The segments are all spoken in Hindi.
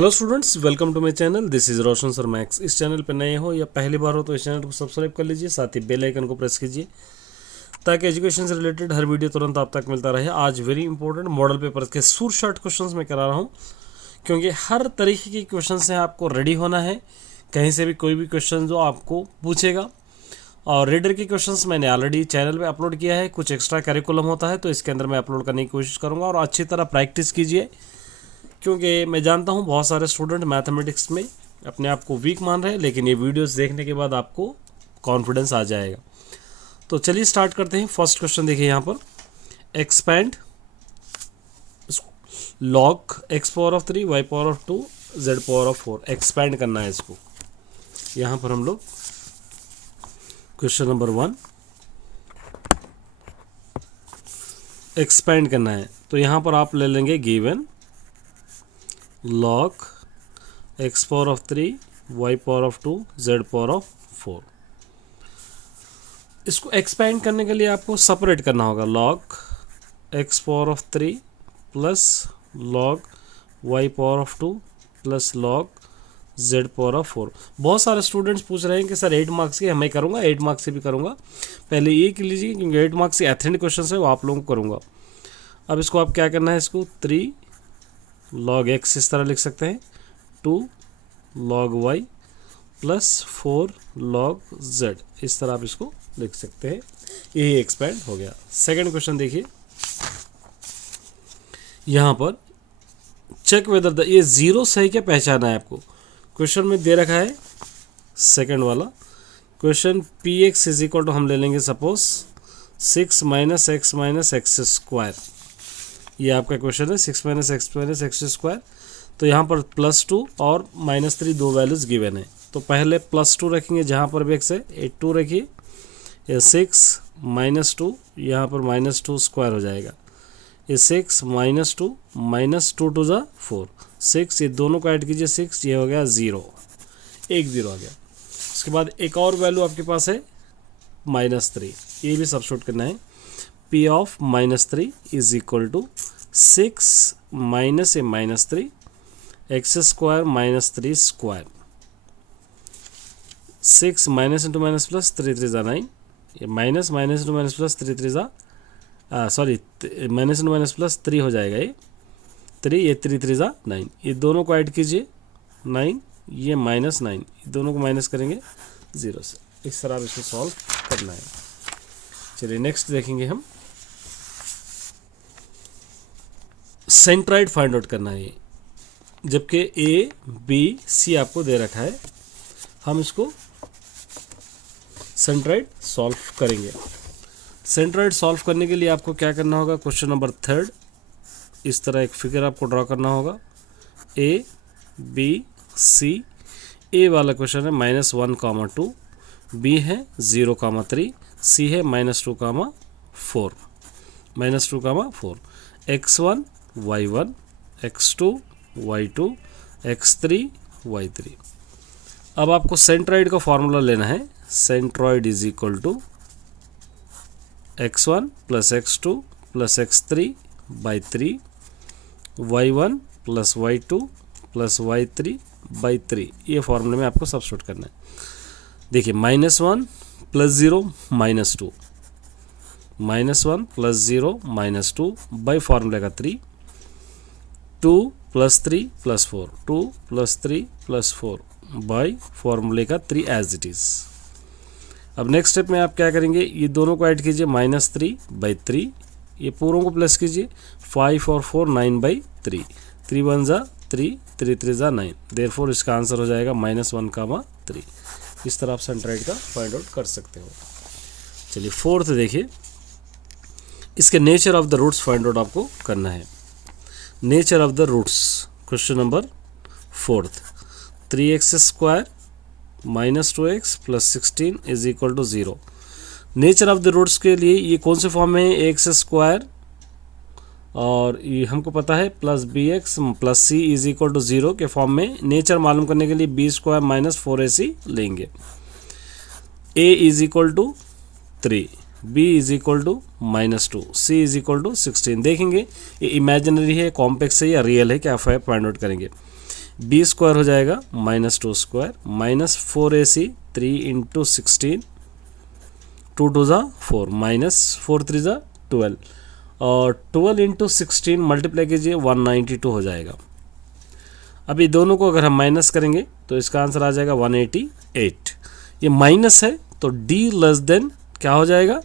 Hello students, welcome to my channel. This is Roshan sir Max. इस चैनल पर नए हो या पहली बार हो तो इस चैनल को सब्सक्राइब कर लीजिए, साथ ही बेल आइकन को प्रेस कीजिए ताकि एजुकेशन से रिलेटेड हर वीडियो तुरंत आप तक मिलता रहे। आज वेरी इंपॉर्टेंट मॉडल पेपर के शॉर्ट शॉर्ट क्वेश्चंस मैं करा रहा हूँ, क्योंकि हर तरीके के क्वेश्चन से आपको रेडी होना है। कहीं से भी कोई भी क्वेश्चन जो आपको पूछेगा, और रीडर के क्वेश्चंस मैंने ऑलरेडी चैनल पे अपलोड किया है। कुछ एक्स्ट्रा करिकुलम होता है तो इसके अंदर मैं अपलोड करने की कोशिश करूँगा, और अच्छी तरह प्रैक्टिस कीजिए, क्योंकि मैं जानता हूँ बहुत सारे स्टूडेंट मैथमेटिक्स में अपने आप को वीक मान रहे हैं, लेकिन ये वीडियोस देखने के बाद आपको कॉन्फिडेंस आ जाएगा। तो चलिए स्टार्ट करते हैं। फर्स्ट क्वेश्चन देखिए यहाँ पर, expand log x power of 3 y power of 2 z power of 4। Expand करना है इसको। यहाँ पर हम लोग क्वेश्चन नंबर 1 एक्सपैंड करना है, तो यहाँ पर आप ले लेंगे given log x power of 3 y power of 2 z power of 4। इसको एक्सपैंड करने के लिए आपको सेपरेट करना होगा। log x power of 3 plus log y power of 2 plus log z power of 4। बहुत सारे स्टूडेंट्स पूछ रहे हैं कि सर 8 मार्क्स के मैं करूँगा, 8 मार्क्स से भी करूँगा। पहले ये कर लीजिए, क्योंकि 8 मार्क्स के एथेनिक क्वेश्चन है वो आप लोगों को करूँगा। अब इसको आप क्या करना है, इसको 3 log x इस तरह लिख सकते हैं, 2 log y plus 4 log z, इस तरह आप इसको लिख सकते हैं। यही एक्सपैंड हो गया। सेकंड क्वेश्चन देखिए, यहाँ पर चेक वेदर द, ये जीरो सही क्या पहचाना है आपको। क्वेश्चन में दे रखा है सेकंड वाला question, P X is equal to हम ले लेंगे सपोज 6 माइनस एक्स स्क्वायर। ये आपका क्वेश्चन है 6 माइनस एक्स स्क्वायर। तो यहाँ पर +2 और -3 दो वैल्यूज गिवन है। तो पहले +2 रखेंगे जहाँ पर भी एक्स है, 2 रखिए, ये 6 -2, यहाँ पर -2 स्क्वायर हो जाएगा। ये 6 -2 -2 टू ज़ा 4, 6, ये दोनों को ऐड कीजिए 6, ये हो गया 0, एक 0 आ गया। उसके बाद एक और वैल्यू आपके पास है -3, ये भी सब्स्टिट्यूट करना है। P of -3 is equal to 6 minus A -3 X square -3 square. 6 minus into minus plus 3 3 ज़ा 9, ये माइनस इंटू माइनस प्लस 3 3 ज़ा sorry minus into minus plus 3 हो जाएगा, ये 3, ये 3 3 ज़ा 9, ये दोनों को ऐड कीजिए 9, ये -9, ये दोनों को माइनस करेंगे 0 से। इस तरह आप इसको सॉल्व करना है। चलिए नेक्स्ट देखेंगे हम, सेंट्राइड फाइंड आउट करना है, जबकि ए बी सी आपको दे रखा है। हम इसको सेंट्राइड सॉल्व करेंगे। सेंट्राइड सॉल्व करने के लिए आपको क्या करना होगा, क्वेश्चन नंबर 3 इस तरह एक फिगर आपको ड्रॉ करना होगा। ए बी सी, ए वाला क्वेश्चन है -1, 2, बी है 0, 3, सी है -2, 4, -2, 4, x1 y1 x2 y2 x3 y3। अब आपको सेंट्रॉइड का फॉर्मूला लेना है। Centroid is equal to x1 plus x2 plus x3 by 3 y1 plus y2 plus y3 by 3। ये फॉर्मूले में आपको सब्स्टिट्यूट करना है। देखिए -1 प्लस 0 -2, -1 प्लस 0 -2 बाई फॉर्मूले का 3, 2 plus 3 plus 4, 2 plus 3 plus 4 by फॉर्मूले का 3 एज इट इज़। अब नेक्स्ट स्टेप में आप क्या करेंगे, ये दोनों को ऐड कीजिए -3 बाई 3, ये पूरों को प्लस कीजिए 5 और 4 9 बाई 3, 3 1 ज़ा 3, 3 3 ज़ा 9, देयरफॉर इसका आंसर हो जाएगा -1, 3। इस तरह आप सेंट्राइड का फाइंड आउट कर सकते हो। चलिए फोर्थ देखिए, इसके nature of the roots find out आपको करना है। Nature of the roots, question number 4, 3x square -2x plus 16 is equal to 0। Nature of the roots के लिए ये कौन से फॉर्म में है, एक्स स्क्वायर और ये हमको पता है plus B X plus C is equal to 0 के फॉर्म में। नेचर मालूम करने के लिए बी स्क्वायर -4ac लेंगे। A is equal to 3, B is equal to -2, C is equal to 16। देखेंगे ये इमेजिनरी है, कॉम्प्लेक्स है या रियल है, क्या फाइंड आउट करेंगे। बी स्क्वायर हो जाएगा -2 स्क्वायर -4ac 3 इंटू 16, 2 2 ज़ा 4 -4 3 ज़ा 12 और 12 इंटू 16 मल्टीप्लाई कीजिए 192 हो जाएगा। अब ये दोनों को अगर हम माइनस करेंगे तो इसका आंसर आ जाएगा 188। ये माइनस है तो डी लेस देन क्या हो जाएगा,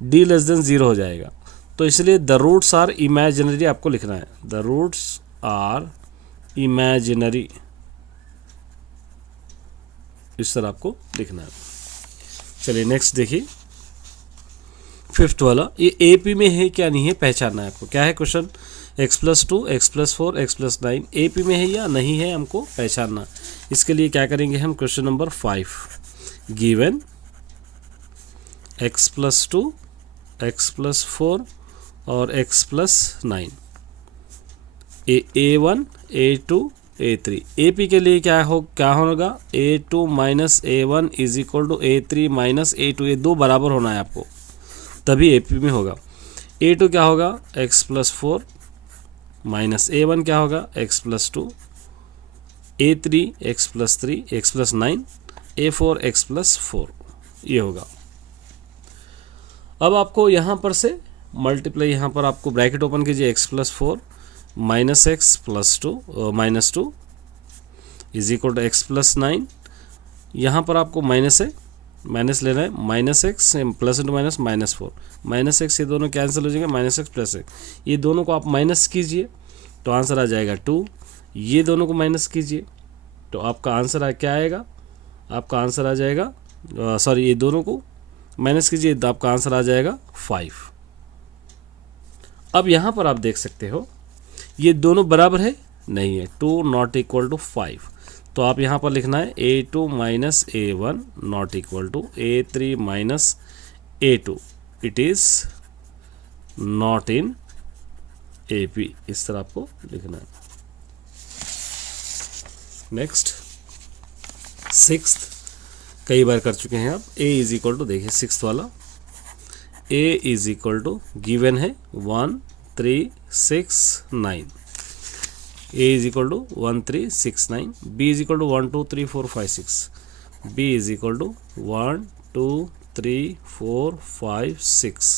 डी लेस देन 0 हो जाएगा। तो इसलिए द रूट्स आर इमेजिनरी आपको लिखना है, द रूट्स आर इमेजिनरी, इस तरह आपको लिखना है। चलिए नेक्स्ट देखिए, फिफ्थ वाला, ये एपी में है क्या नहीं है पहचानना है आपको। क्या है question, x+2 x+4 x+9 AP में है या नहीं है हमको पहचानना। इसके लिए क्या करेंगे हम, question number 5, given x+2 x+4 और x+9 a1 a2 a3 AP के लिए क्या होगा, a2 minus a1 is equal to a3 minus a2, ये दो बराबर होना है आपको तभी एपी में होगा। a2 क्या होगा, x+4 माइनस a1 क्या होगा, x+2, a3 x+3 x+9 a4 x+4, ये होगा। अब आपको यहाँ पर से मल्टीप्लाई, यहाँ पर आपको ब्रैकेट ओपन कीजिए, x+4 minus x+2 is equal to x+9, यहाँ पर आपको माइनस है, माइनस लेना है, -x plus into minus -4 -x, ये दोनों कैंसिल हो जाएंगे, -x प्लस x, ये दोनों को आप माइनस कीजिए तो आंसर आ जाएगा 2, ये दोनों को माइनस कीजिए तो आपका आंसर क्या आएगा, आपका आंसर आ जाएगा, सॉरी ये दोनों को माइनस कीजिए तो आपका आंसर आ जाएगा 5। अब यहाँ पर आप देख सकते हो ये दोनों बराबर है, नहीं है, 2 नॉट इक्वल टू 5, तो आप यहाँ पर लिखना है a2 minus a1 not equal to a3 minus a2, it is not in AP, इस तरह आपको लिखना है। नेक्स्ट सिक्स्थ, कई बार कर चुके हैं आप, a इज इक्वल टू, देखिए सिक्स्थ वाला, a is equal to given है 1 3 6 9, a is equal to 1 3 6 9, b is equal to 1 2 3 4 5 6, b is equal to 1 2 3 4 5 6,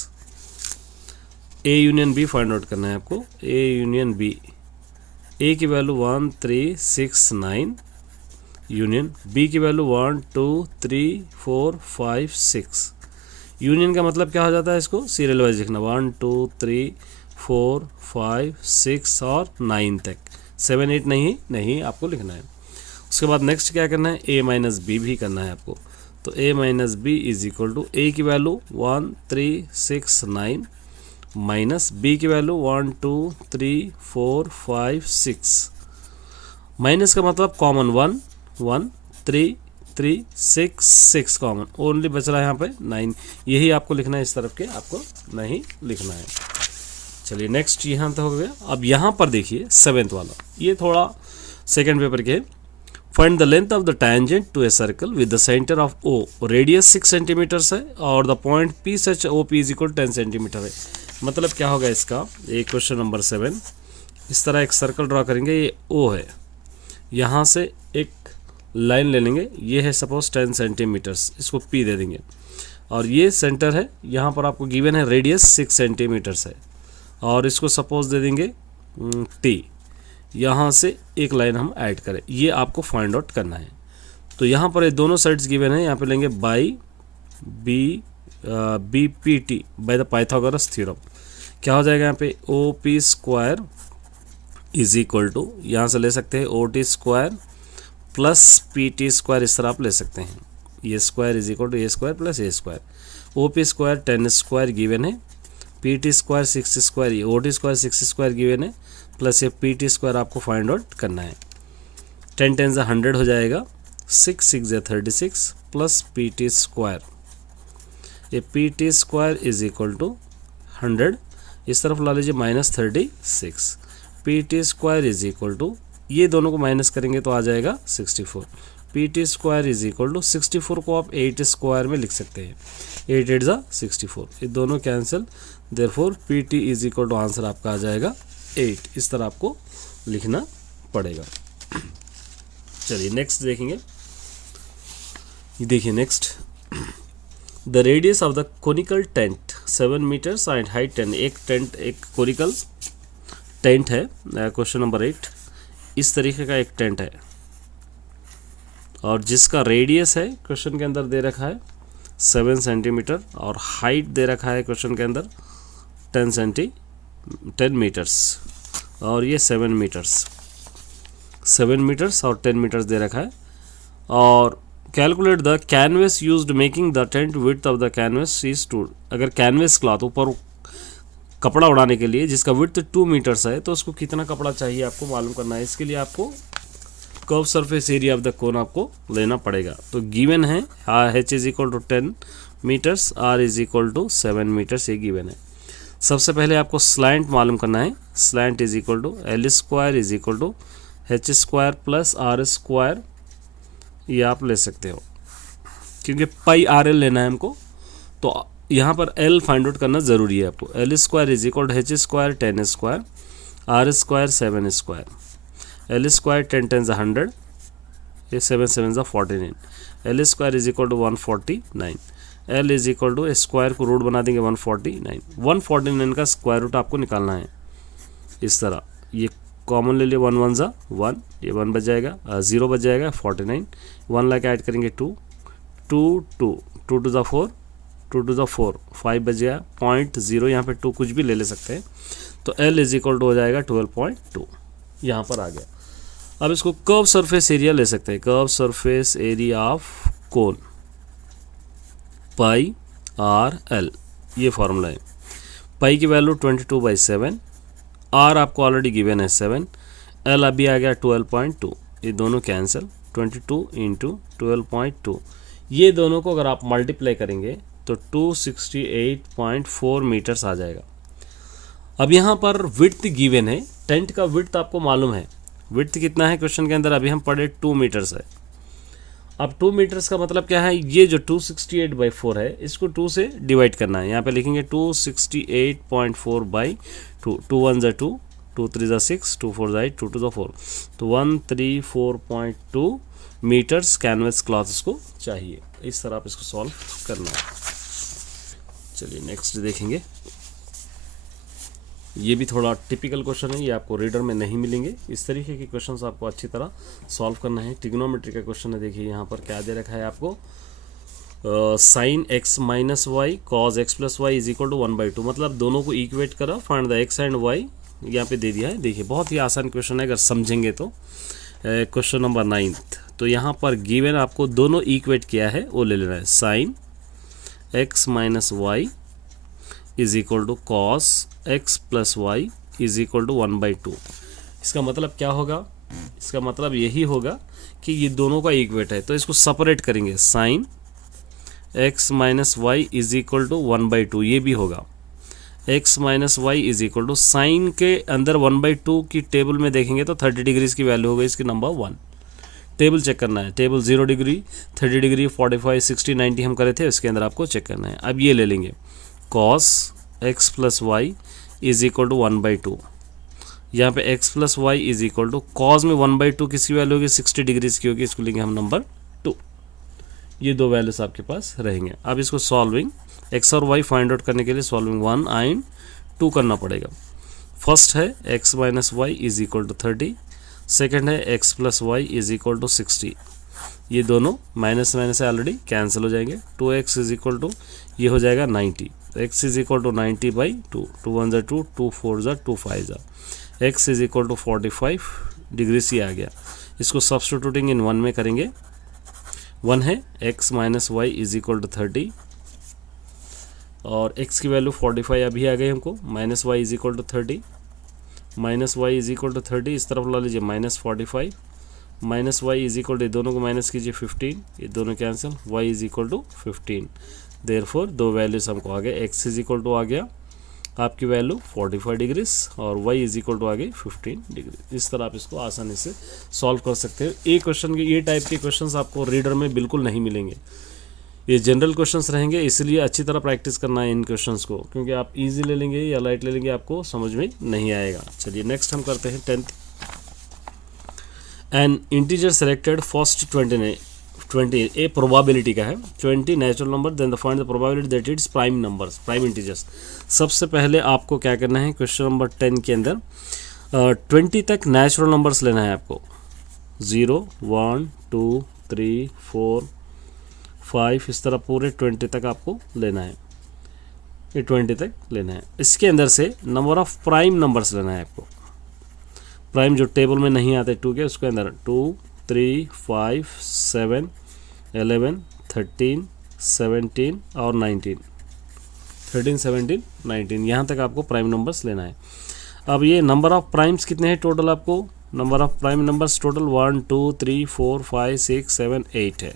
a union b find out करना है आपको, a यूनियन b, a की वैल्यू 1 3 6 9 यूनियन b की वैल्यू 1 2 3 4 5 6, यूनियन का मतलब क्या हो जाता है, इसको सीरियल वाइज लिखना, 1 2 3 4 5 6 और 9 तक, 7 8 नहीं आपको लिखना है। उसके बाद नेक्स्ट क्या करना है, a माइनस बी भी करना है आपको, तो a minus B is equal to a की वैल्यू 1 3 6 9 माइनस b की वैल्यू 1 2 3 4 5 6, माइनस का मतलब कॉमन 1 1 3 3 6 6 कॉमन, ओनली बच रहा है यहाँ पे 9, यही आपको लिखना है, इस तरफ के आपको नहीं लिखना है। चलिए नेक्स्ट यहाँ तक हो गया। अब यहाँ पर देखिए सेवेंथ वाला, ये थोड़ा सेकेंड पेपर के, find the length of the tangent to a circle with the centre of O, radius 6 centimetres है और the point P such O P is equal 10 centimetre है। मतलब क्या होगा इसका, ये क्वेश्चन नंबर 7, इस तरह एक सर्कल ड्रॉ करेंगे, ये ओ है, यहाँ से एक लाइन ले लेंगे, ये है सपोज 10 सेंटीमीटर्स, इसको पी दे देंगे और ये सेंटर है, यहाँ पर आपको गिवन है रेडियस 6 सेंटीमीटर्स है और इसको सपोज दे देंगे टी, यहाँ से एक लाइन हम ऐड करें, ये आपको फाइंड आउट करना है। तो यहाँ पर ये दोनों साइड्स गिवन है, यहाँ पे लेंगे by B P T by the Pythagoras theorem, क्या हो जाएगा यहाँ पे O P square is equal to, यहाँ से ले सकते हैं O T square plus P T square, इस तरह आप ले सकते हैं, ये square is equal to A square plus A square, O P square 10 square given है, P T square 6 square, O T square 6 square given है, प्लस ये पी टी स्क्वायर आपको फाइंड आउट करना है। 10 10 100 हो जाएगा, 6 6 36 प्लस पी टी स्क्वायर, ये P T square is equal to 100, इस तरफ ला लीजिए -36, P T square is equal to, ये दोनों को माइनस करेंगे तो आ जाएगा 64, P T square is equal to 64 को आप 8 स्क्वायर में लिख सकते हैं, 8 8 64, ये दोनों cancel, therefore P T is equal to answer आपका आ जाएगा 8, इस तरह आपको लिखना पड़ेगा। चलिए नेक्स्ट देखेंगे। देखिए next, the radius of the conical tent 7 metres and height 10। एक टेंट, एक कोनिकल टेंट है, क्वेश्चन नंबर 8। इस तरीके का एक टेंट है और जिसका रेडियस है क्वेश्चन के अंदर दे रखा है 7 सेंटीमीटर और हाइट दे रखा है क्वेश्चन के अंदर 10 मीटर्स और ये 7 मीटर्स और 10 मीटर्स दे रखा है। और calculate the canvas used making the tent, width of the canvas is 2। अगर कैनवस क्लॉथ, ऊपर कपड़ा उड़ाने के लिए जिसका विड्थ 2 मीटर्स है तो उसको कितना कपड़ा चाहिए आपको मालूम करना है। इसके लिए आपको curve surface area of the cone आपको लेना पड़ेगा। तो गिवन है h is equal to 10 metres, r is equal to 7 metres, ये गिवन है। सबसे पहले आपको स्लैंट मालूम करना है। Slant is equal to L square is equal to h square plus R square, ये आप ले सकते हो क्योंकि पाई RL लेना है हमको, तो यहाँ पर L फाइंड आउट करना ज़रूरी है आपको। L square is equal to h square 10 square, R square 7 square, L square 10 10 100, ये 7 7 49, L square is equal to 149, L is equal to square को रूट बना देंगे 149, 149 का स्क्वायर रूट आपको निकालना है। इस तरह ये कॉमन ले लिए, 1 1 ज़ा 1, ये 1 बच जाएगा, 0 बच जाएगा 49, 1 ला के ऐड करेंगे 2 2 2 2 टू ज़ा 4, 2 टू ज़ा 4, 5 बच गया, 0.0 यहाँ पे 2 कुछ भी ले सकते हैं। तो L इज इक्वल टू हो जाएगा 12.2, यहाँ पर आ गया। अब इसको कर्व सरफेस एरिया ले सकते हैं। Curve surface area of cone pi RL, ये फॉर्मूला है। पाई की वैल्यू 22/7, R आपको ऑलरेडी गिवन है 7, L अभी आ गया 12.2, ये दोनों कैंसिल, 22 इंटू 12.2, ये दोनों को अगर आप मल्टीप्लाई करेंगे तो 268.4 मीटर्स आ जाएगा। अब यहाँ पर विड्थ गिवन है, टेंट का विड्थ आपको मालूम है। विड्थ कितना है क्वेश्चन के अंदर, अभी हम पढ़े 2 मीटर्स है। अब 2 मीटर्स का मतलब क्या है, ये जो 268/4 है इसको 2 से डिवाइड करना है। यहाँ पे लिखेंगे 268.4/2, 2 1 ज़ा 2, 2 3 ज़ा 6, 2 4 ज़ा 8, 2 2 ज़ा 4, तो 134.2 मीटर्स कैनवस क्लॉथ इसको चाहिए। इस तरह आप इसको सॉल्व करना है। चलिए नेक्स्ट देखेंगे। ये भी थोड़ा टिपिकल क्वेश्चन है, ये आपको रीडर में नहीं मिलेंगे। इस तरीके के क्वेश्चंस आपको अच्छी तरह सॉल्व करना है। ट्रिग्नोमेट्री का क्वेश्चन है। देखिए यहाँ पर क्या दे रखा है आपको, sine x minus Y cos x plus Y is equal to 1/2, मतलब दोनों को इक्वेट करा, find the x and y, यहाँ पे दे दिया है। देखिए बहुत ही आसान क्वेश्चन है अगर समझेंगे तो। क्वेश्चन नंबर 9, तो यहाँ पर गिवन आपको दोनों इक्वेट किया है वो ले लेना है। Sine x minus Y is equal to cos x plus Y is equal to 1/2। इसका मतलब क्या होगा, इसका मतलब यही होगा कि ये दोनों का इक्वेट है, तो इसको सेपरेट करेंगे। Sine x minus Y is equal to 1/2, ये भी होगा। x minus Y is equal to, sine के अंदर 1/2 की टेबल में देखेंगे तो 30 डिग्रीज की वैल्यू होगी इसकी, नंबर 1। टेबल चेक करना है, टेबल 0 डिग्री 30 डिग्री 45 60 90 हम करे थे, इसके अंदर आपको चेक करना है। अब ये ले लेंगे cos x plus Y is equal to 1/2, यहाँ पे x plus Y is equal to, cos में 1/2 किसकी वैल्यू होगी, 60 डिग्रीज की होगी, इसको लेंगे हम नंबर 2। ये दो वैल्यूज आपके पास रहेंगे। अब इसको सॉल्विंग x और y फाइंड आउट करने के लिए सॉल्विंग 1 एंड 2 करना पड़ेगा। फर्स्ट है x minus Y is equal to 30, second है x plus Y is equal to 60। ये दोनों माइनस माइनस से ऑलरेडी कैंसिल हो जाएंगे। 2x इज इक्वल टू, ये हो जाएगा 90, x इज इक्वल टू 90/2, 2 1 ज़ा 2, 2 4 ज़ा 2 5 ज़ा, x is equal to 45 degree से आ गया। इसको सब्स्टिट्यूटिंग इन 1 में करेंगे। 1 है x minus Y is equal to 30 और x की वैल्यू 45 अभी आ गई हमको, minus Y is equal to 30, minus Y is equal to 30, इस तरफ ला लीजिए -45, minus Y is equal to, दोनों को माइनस कीजिए 15, ये दोनों cancel, y is equal to 15। Therefore दो वैल्यूज हमको आ गए, x इज इक्वल टू आ गया आपकी वैल्यू 45 डिग्रीज और y इज इक्वल टू आ गई 15 डिग्री। इस तरह आप इसको आसानी से सॉल्व कर सकते हैं। ये क्वेश्चन के, ये टाइप के क्वेश्चंस आपको रीडर में बिल्कुल नहीं मिलेंगे, ये जनरल क्वेश्चंस रहेंगे, इसलिए अच्छी तरह प्रैक्टिस करना है इन क्वेश्चंस को, क्योंकि आप इजी ले लेंगे या लाइट ले लेंगे आपको समझ में नहीं आएगा। चलिए नेक्स्ट हम करते हैं 10th। An integer selected first 20 a probability का है, 20 natural number, then the find the probability that it's prime numbers, prime integers. सबसे पहले आपको क्या करना है, क्वेश्चन नंबर 10 के अंदर 20 तक नेचुरल नंबर्स लेना है आपको, 0 1 2 3 4 5, इस तरह पूरे 20 तक आपको लेना है, ये 20 तक लेना है। इसके अंदर से नंबर ऑफ प्राइम नंबर्स लेना है आपको, प्राइम जो टेबल में नहीं आते 2 के, उसके अंदर 2 3 5 7 11 13 17 और 19, 13 17 19, यहाँ तक आपको प्राइम नंबर्स लेना है। अब ये नंबर ऑफ प्राइम्स कितने हैं टोटल, आपको number of prime numbers total 1 2 3 4 5 6 7 8 है,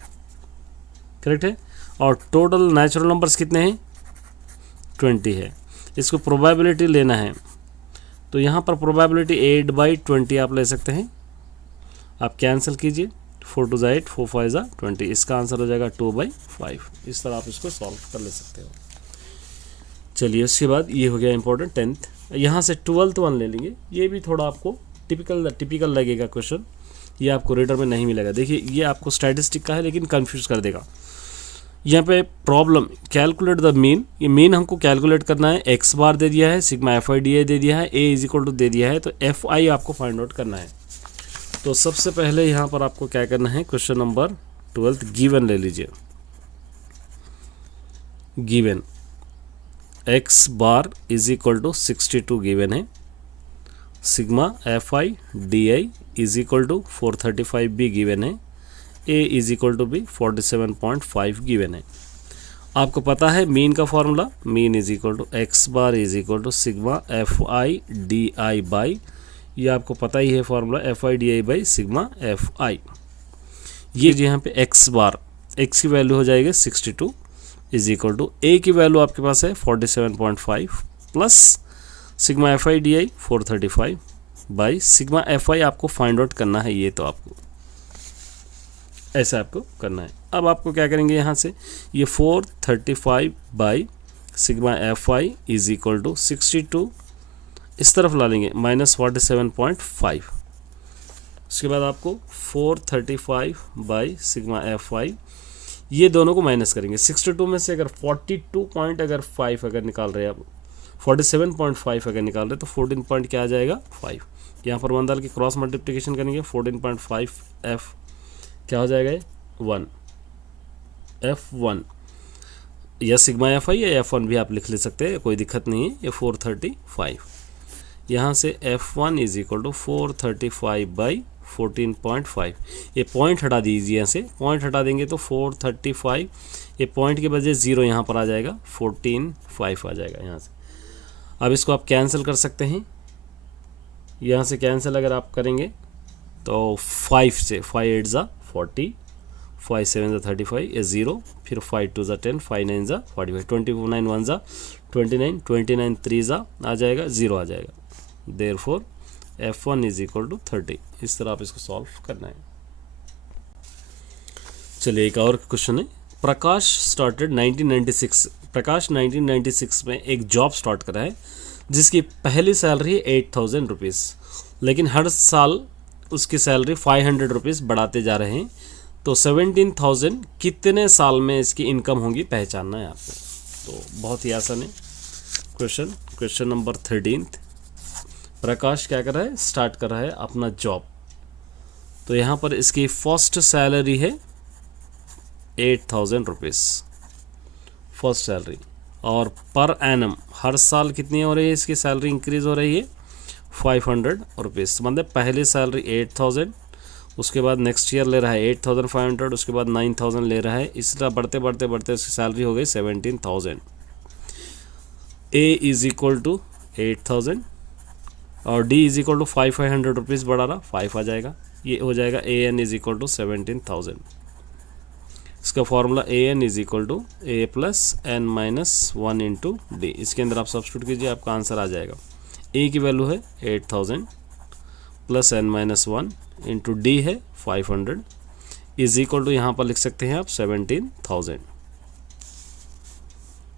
करेक्ट है। और टोटल नेचुरल नंबर्स कितने हैं, 20 है। इसको प्रोबेबिलिटी लेना है, तो यहाँ पर प्रोबेबिलिटी 8/20 आप ले सकते हैं। आप कैंसिल कीजिए, 4 2 8 4 5 20, इसका आंसर हो जाएगा 2/5। इस तरह आप इसको सॉल्व कर ले सकते हो। चलिए उसके बाद ये हो गया इंपॉर्टेंट 10th। यहाँ से 12th वन ले लेंगे, ये भी थोड़ा आपको टिपिकल लगेगा क्वेश्चन, ये आपको रीडर में नहीं मिलेगा। देखिए ये आपको स्टैटिस्टिक का है लेकिन कंफ्यूज कर देगा। यहाँ पे प्रॉब्लम कैलकुलेट द मीन, ये मीन हमको कैलकुलेट करना है, एक्स बार दे दिया है, सिग्मा FI/DI दे दिया है, ए इज इक्वल टू दे दिया है, तो FI आपको फाइंड आउट करना है। तो सबसे पहले यहाँ पर आपको क्या करना है, क्वेश्चन नंबर 12 गिवन ले लीजिए। Given X bar is equal to 62 given है, sigma FI/DI is equal to 435 भी गिवन है, ए इज इक्वल टू भी 47.5 गिवन है। आपको पता है मीन का formula, mean is equal to x bar is equal to sigma FI/DI by, ये आपको पता ही है formula, FI/DI by sigma FI। ये यहाँ पे एक्स बार, एक्स की वैल्यू हो जाएगी 62 इज इक्वल टू ए की वैल्यू आपके पास है 47.5 plus sigma FI/DI 435 by sigma FI आपको फाइंड आउट करना है, ये तो आपको ऐसा आपको करना है। अब आपको क्या करेंगे, यहाँ से ये 435 by sigma FI is equal to 62 इस तरफ ला लेंगे -47.5। उसके बाद आपको 435 बाई सिग्मा FI, ये दोनों को माइनस करेंगे। 62 में से अगर 42.5 अगर निकाल रहे हैं आप, 47.5 अगर निकाल रहे हैं तो 14 पॉइंट क्या आ जाएगा 5। यहाँ पर 1 डाल के क्रॉस मल्टीप्लिकेशन करेंगे, 14.5 F क्या हो जाएगा 1 F1 या सिग्मा FI या F1 भी आप लिख ले सकते हैं, कोई दिक्कत नहीं है। ये 435, यहाँ से F1 is equal to 435 by 14.5, ये पॉइंट हटा दीजिए, यहाँ से पॉइंट हटा देंगे तो 435, ये पॉइंट के बजाय 0 यहाँ पर आ जाएगा, 14.5 आ जाएगा यहाँ से। अब इसको आप कैंसिल कर सकते हैं, यहाँ से कैंसिल अगर आप करेंगे तो 5 से 5 8 ज़ा 40, 5 7 ज़ा 35, ये 0, फिर 5 2 ज़ा 10, 5 9 ज़ा 45, 29 1 ज़ा 29, 29 3 ज़ा आ जाएगा 0 आ जाएगा। Therefore F1 is equal to 30। इस तरह आप इसको सॉल्व करना है। चलिए एक और क्वेश्चन है। प्रकाश स्टार्टेड 1996, प्रकाश 1996 में एक जॉब स्टार्ट करा है जिसकी पहली सैलरी 8,000 रुपीज़, लेकिन हर साल उसकी सैलरी 500 रुपीज़ बढ़ाते जा रहे हैं, तो 17,000 कितने साल में इसकी इनकम होगी पहचानना है आपको। तो बहुत ही आसान है क्वेश्चन नंबर 13। प्रकाश क्या कर रहा है, स्टार्ट कर रहा है अपना जॉब, तो यहाँ पर इसकी फर्स्ट सैलरी है 8,000 रुपीज़ फर्स्ट सैलरी, और पर एनम हर साल कितनी हो रही है इसकी सैलरी इंक्रीज़ हो रही है 500 रुपीज़। मतलब पहली सैलरी 8,000, उसके बाद नेक्स्ट ईयर ले रहा है 8,500, उसके बाद 9,000 ले रहा है, इस तरह बढ़ते बढ़ते बढ़ते उसकी सैलरी हो गई 17,000। ए इज इक्वल टू 8,000 और d is equal to 500 rupees बढ़ा रहा, 5 आ जाएगा, ये हो जाएगा a n is equal to 17,000। इसका formula a n is equal to a plus n minus 1 into d, इसके अंदर आप सब्स्टिट्यूट कीजिए, आपका आंसर आ जाएगा। ए की वैल्यू है 8,000 plus n minus 1 into d है 500 इज इक्वल टू, यहाँ पर लिख सकते हैं आप 17,000।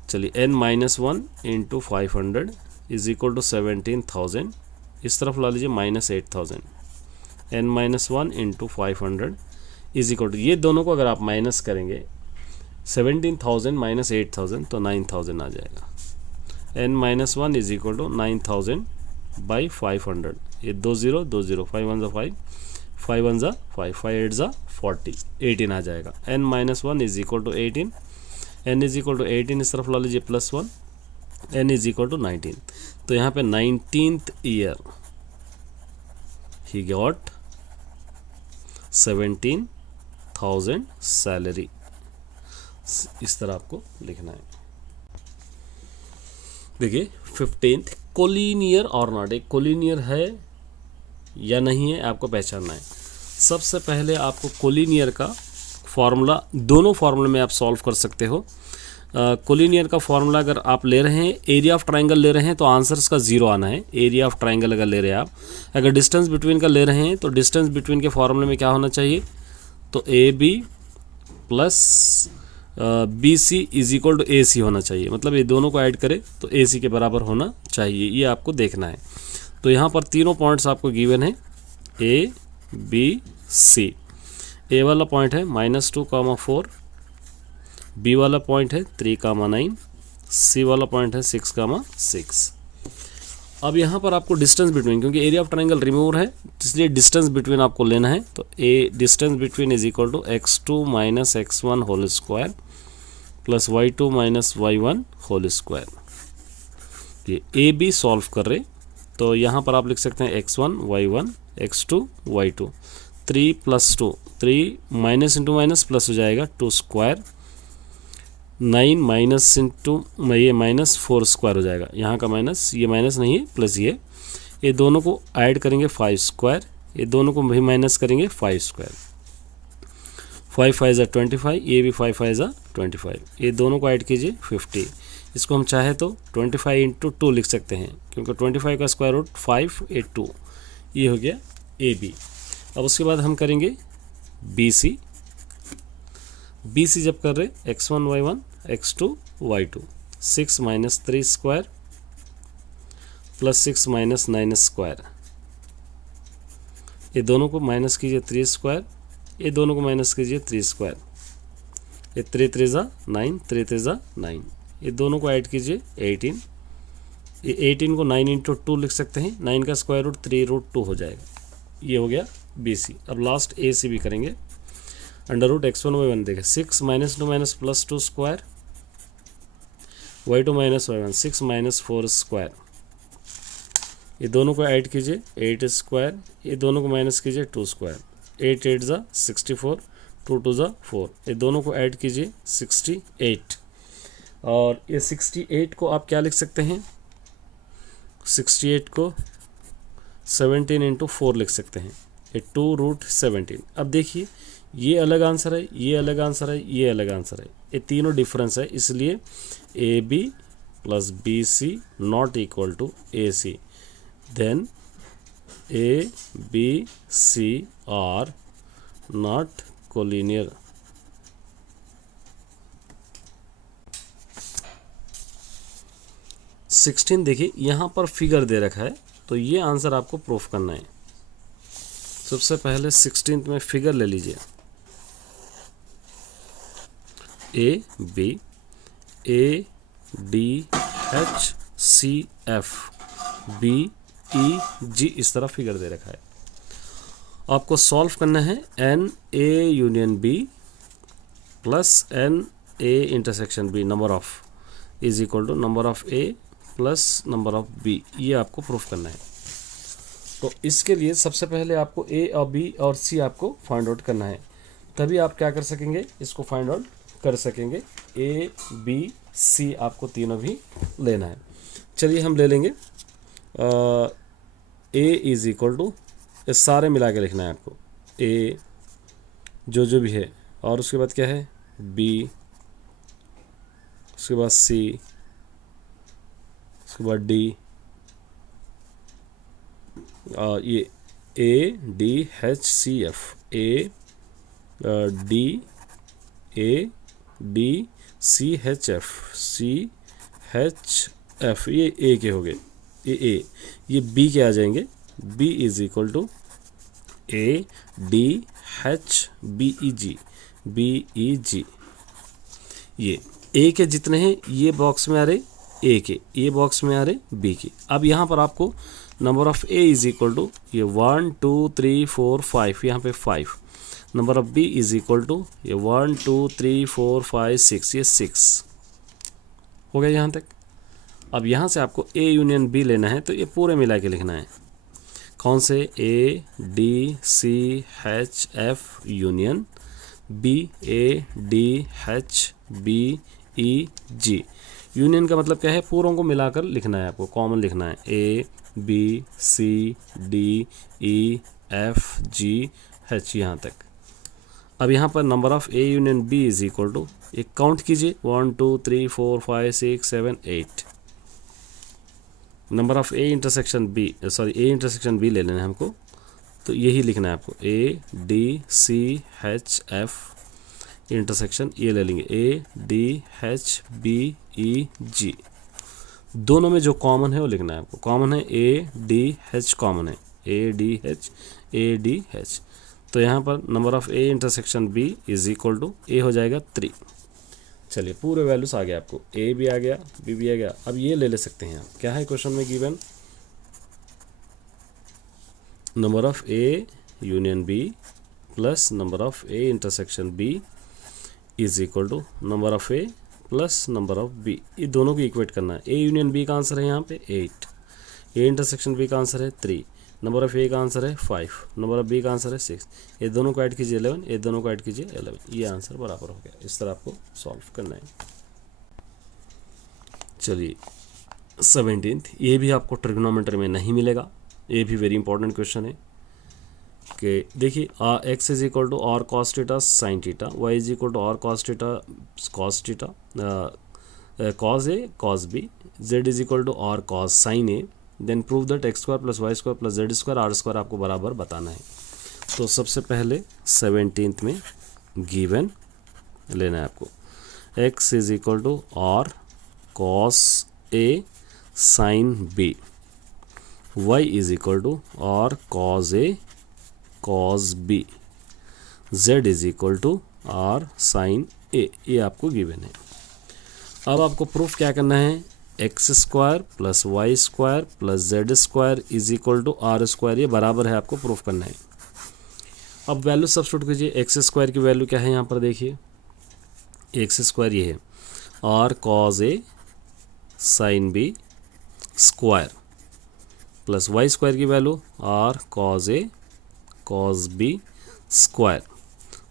चलिए n minus 1 into 500 is equal to 17,000, इस तरफ ला लीजिए -8,000, n-1 into 500 is equal to, ये दोनों को अगर आप माइनस करेंगे 17,000 माइनस 8,000 तो 9,000 आ जाएगा। n-1 is equal to 9,000 by 500, ये 2 0 2 0, 5 1 5, 5 1 5, 5 8 40, 18 आ जाएगा। n-1 is equal to 18, n is equal to 18 इस तरफ ला लीजिए +1, n इज इक्वल टू 19, तो यहाँ पे 19th year he got 17,000 salary. इस तरह आपको लिखना है। देखिए 15th कोलिनियर और नॉट, एक कोलिनियर है या नहीं है आपको पहचानना है। सबसे पहले आपको कोलिनियर का फॉर्मूला, दोनों फार्मूले में आप सॉल्व कर सकते हो। कोलिनियर का फॉर्मूला अगर आप ले रहे हैं, एरिया ऑफ ट्राइंगल ले रहे हैं तो आंसर्स का 0 आना है। एरिया ऑफ ट्राइंगल अगर ले रहे हैं आप, अगर डिस्टेंस बिटवीन का ले रहे हैं तो डिस्टेंस बिटवीन के फॉर्मूले में क्या होना चाहिए, तो AB plus BC is equal to AC होना चाहिए। मतलब ये दोनों को ऐड करें तो AC के बराबर होना चाहिए, ये आपको देखना है। तो यहाँ पर तीनों पॉइंट्स आपको गिवन है A B C। A वाला पॉइंट है -2, 4, B वाला पॉइंट है 3, 9, C वाला पॉइंट है 6, 6। अब यहाँ पर आपको डिस्टेंस बिटवीन, क्योंकि एरिया ऑफ ट्राइंगल रिमूव है इसलिए डिस्टेंस बिटवीन आपको लेना है। तो distance between is equal to x2 माइनस x1 whole square plus y2 minus y1 whole square. ये AB सॉल्व कर रहे तो यहाँ पर आप लिख सकते हैं x1 y1 x2 y2, 3 + 2, 3 minus into minus plus हो जाएगा 2 स्क्वायर, 9 माइनस इंटू ये -4 स्क्वायर हो जाएगा। यहाँ का माइनस, ये माइनस नहीं है प्लस ये दोनों को ऐड करेंगे 5 स्क्वायर, ये दोनों को भी माइनस करेंगे 5 स्क्वायर, 5 5 25, ये भी 5 5 25, ये दोनों को ऐड कीजिए 50। इसको हम चाहे तो 25 इंटू 2 लिख सकते हैं, क्योंकि 25 का स्क्वायर रूट 5 8 2, ये हो गया AB। अब उसके बाद हम करेंगे BC। BC जब कर रहे x1 y1 x2 y2, 6 minus 3 square plus 6 minus 9 square, ये दोनों को माइनस कीजिए 3 स्क्वायर, ये दोनों को माइनस कीजिए 3 स्क्वायर, ये 3 3 9, 3 3 9, ये दोनों को ऐड कीजिए 18, ये 18 को 9 इंटू 2 लिख सकते हैं, 9 का स्क्वायर रूट 3√2 हो जाएगा। ये हो गया BC। अब लास्ट AC भी करेंगे। √x1 y1 देखें, 6 minus 2 minus plus 2 square, y2 minus y1 6 minus 4 square, ये दोनों को ऐड कीजिए 8 स्क्वायर, ये दोनों को माइनस कीजिए 2 स्क्वायर, 8 8 64, 2 2 4, ये दोनों को ऐड कीजिए 68। और ये 68 को आप क्या लिख सकते हैं, 68 को 17 इंटू 4 लिख सकते हैं, ये 2√17। अब देखिए ये अलग आंसर है, ये अलग आंसर है, ये अलग आंसर है, ये तीनों डिफरेंस है, इसलिए AB plus BC not equal to AC। Then ABC are not collinear. Sixteen देखिए यहाँ पर फिगर दे रखा है, तो ये आंसर आपको प्रूफ करना है। सबसे पहले 16th में फिगर ले लीजिए, AB ADH CF BEG इस तरह फिगर दे रखा है। आपको सॉल्व करना है NA union B plus NA intersection B number of is equal to number of A plus number of B, ये आपको प्रूफ करना है। तो इसके लिए सबसे पहले आपको A और B और C आपको फाइंड आउट करना है, तभी आप क्या कर सकेंगे, इसको फाइंड आउट कर सकेंगे। A B C आपको तीनों भी लेना है। चलिए हम ले लेंगे A इज इक्वल टू, ये सारे मिला के लिखना है आपको, A जो भी है, और उसके बाद क्या है B, उसके बाद C, उसके बाद D, ये ADHCF ADCHF CHF, ये A के हो गए, ये A, ये B के आ जाएंगे। B is equal to A D H B E G, ये ए के जितने हैं ये बॉक्स में आ रहे ए के, ये बॉक्स में आ रहे बी के। अब यहाँ पर आपको number of A is equal to ये 1 2 3 4 5, यहाँ पे 5। Number of B is equal to ये 1 2 3 4 5 6, ये 6 हो गया यहाँ तक। अब यहाँ से आपको ए यूनियन बी लेना है, तो ये पूरे मिला के लिखना है। कौन से? A D C H F union B, A D H B E G. Union का मतलब क्या है? पूरों को मिलाकर लिखना है, आपको कॉमन लिखना है। A B C D E F G H, यहाँ तक। अब यहाँ पर number of A union B is equal to, एक काउंट कीजिए 1 2 3 4 5 6 7 8। Number of A intersection B, sorry A intersection B ले लेना है हमको, तो यही लिखना है आपको। A D C H F intersection ये ले लेंगे, A D H B E G. दोनों में जो कॉमन है वो लिखना है आपको। कॉमन है ए डी एच, कॉमन है ए डी एच। तो यहाँ पर number of A intersection B is equal to A हो जाएगा 3। चलिए पूरे वैल्यूज आ गया आपको, ए भी आ गया, बी भी आ गया। अब ये ले सकते हैं आप, क्या है क्वेश्चन में given? Number of A union B plus number of A intersection B is equal to number of A plus number of B. ये दोनों को इक्वेट करना है। ए यूनियन बी का आंसर है यहाँ पे 8, ए इंटरसेक्शन बी का आंसर है 3, नंबर ऑफ ए का आंसर है 5, नंबर ऑफ बी का आंसर है 6। ये दोनों को ऐड कीजिए 11, ये दोनों को ऐड कीजिए 11, ये आंसर बराबर हो गया। इस तरह आपको सॉल्व करना है। चलिए 17th, ये भी आपको ट्रिग्नोमेट्री में नहीं मिलेगा, ये भी वेरी इंपॉर्टेंट क्वेश्चन है कि देखिए x is equal to are cos theta sine theta, y is equal to are cos theta cos theta cos A cos B, Z is equal to are cos sine A, then prove that x square plus Y square plus Z square r square आपको बराबर बताना है। तो सबसे पहले 17th में गिवन लेना है आपको। X is equal to are cos A sine B, Y is equal to are cos A cos B, Z is equal to R sine A, ये आपको गिवन है। अब आपको प्रूफ क्या करना है? X square plus Y square plus Z square is equal to are square, ये बराबर है, आपको प्रूफ करना है। अब वैल्यू सब्स्टिट्यूट कीजिए। एक्स स्क्वायर की वैल्यू क्या है यहाँ पर देखिए, एक्स स्क्वायर ये है R cos A sine B square plus Y square की value R cos A cos B square,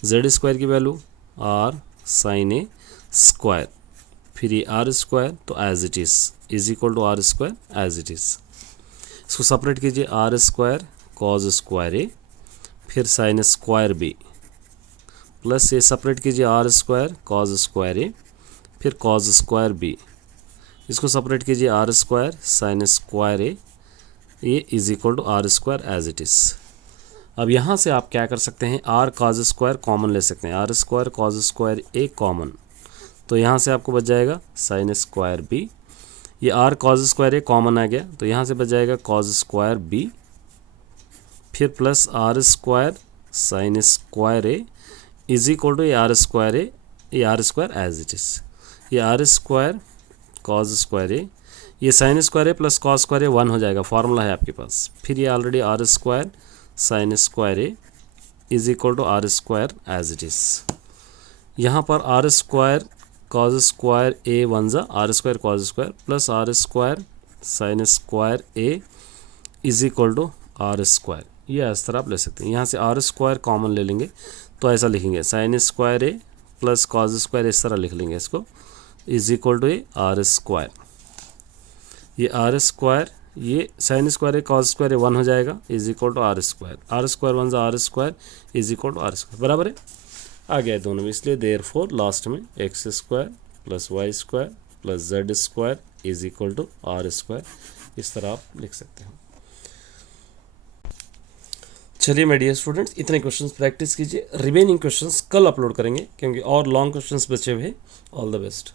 Z square की value R sine A square, फिर ये आर स्क्वायर तो as it is equal to are square as it is. इसको सेपरेट कीजिए, r square cos square A फिर साइन स्क्वायर बी, प्लस ये सेपरेट कीजिए r square cos square A फिर कॉस स्क्वायर बी, इसको सेपरेट कीजिए r square sine square A, ये is equal to are square as it is. अब यहाँ से आप क्या कर सकते हैं? आर कॉस स्क्वायर कॉमन ले सकते हैं, R square cos square A common, तो यहाँ से आपको बच जाएगा साइन स्क्वायर बी। ये R cos square A common आ गया, तो यहाँ से बच जाएगा कॉस स्क्वायर बी फिर plus are square sine square A is equal to ये आर स्क्वायर ए, ये are square as it is, ये are square cos square A, ये sine square A plus cos square A 1 हो जाएगा, फॉर्मूला है आपके पास। फिर ये already r square sine square A is equal to are square as it is. यहाँ पर r square cos square A 1 जा r square cos square plus are square sine square A is equal to are square, ये इस तरह आप ले सकते हैं। यहाँ से आर स्क्वायर कॉमन ले लेंगे तो ऐसा लिखेंगे sine square A plus cos square, इस तरह लिख लेंगे इसको, is equal to a r square, ये आर स्क्वायर ये sine square A cos square A 1 हो जाएगा is equal to are square, r square 1 जा r square is equal to are square, बराबर है, आ गया दोनों में। इसलिए देयरफॉर लास्ट में x square plus Y square plus Z square is equal to are square, इस तरह आप लिख सकते हैं। चलिए मेरे डियर स्टूडेंट्स, इतने क्वेश्चंस प्रैक्टिस कीजिए, रिमेनिंग क्वेश्चंस कल अपलोड करेंगे क्योंकि और लॉन्ग क्वेश्चंस बचे हुए। All the best.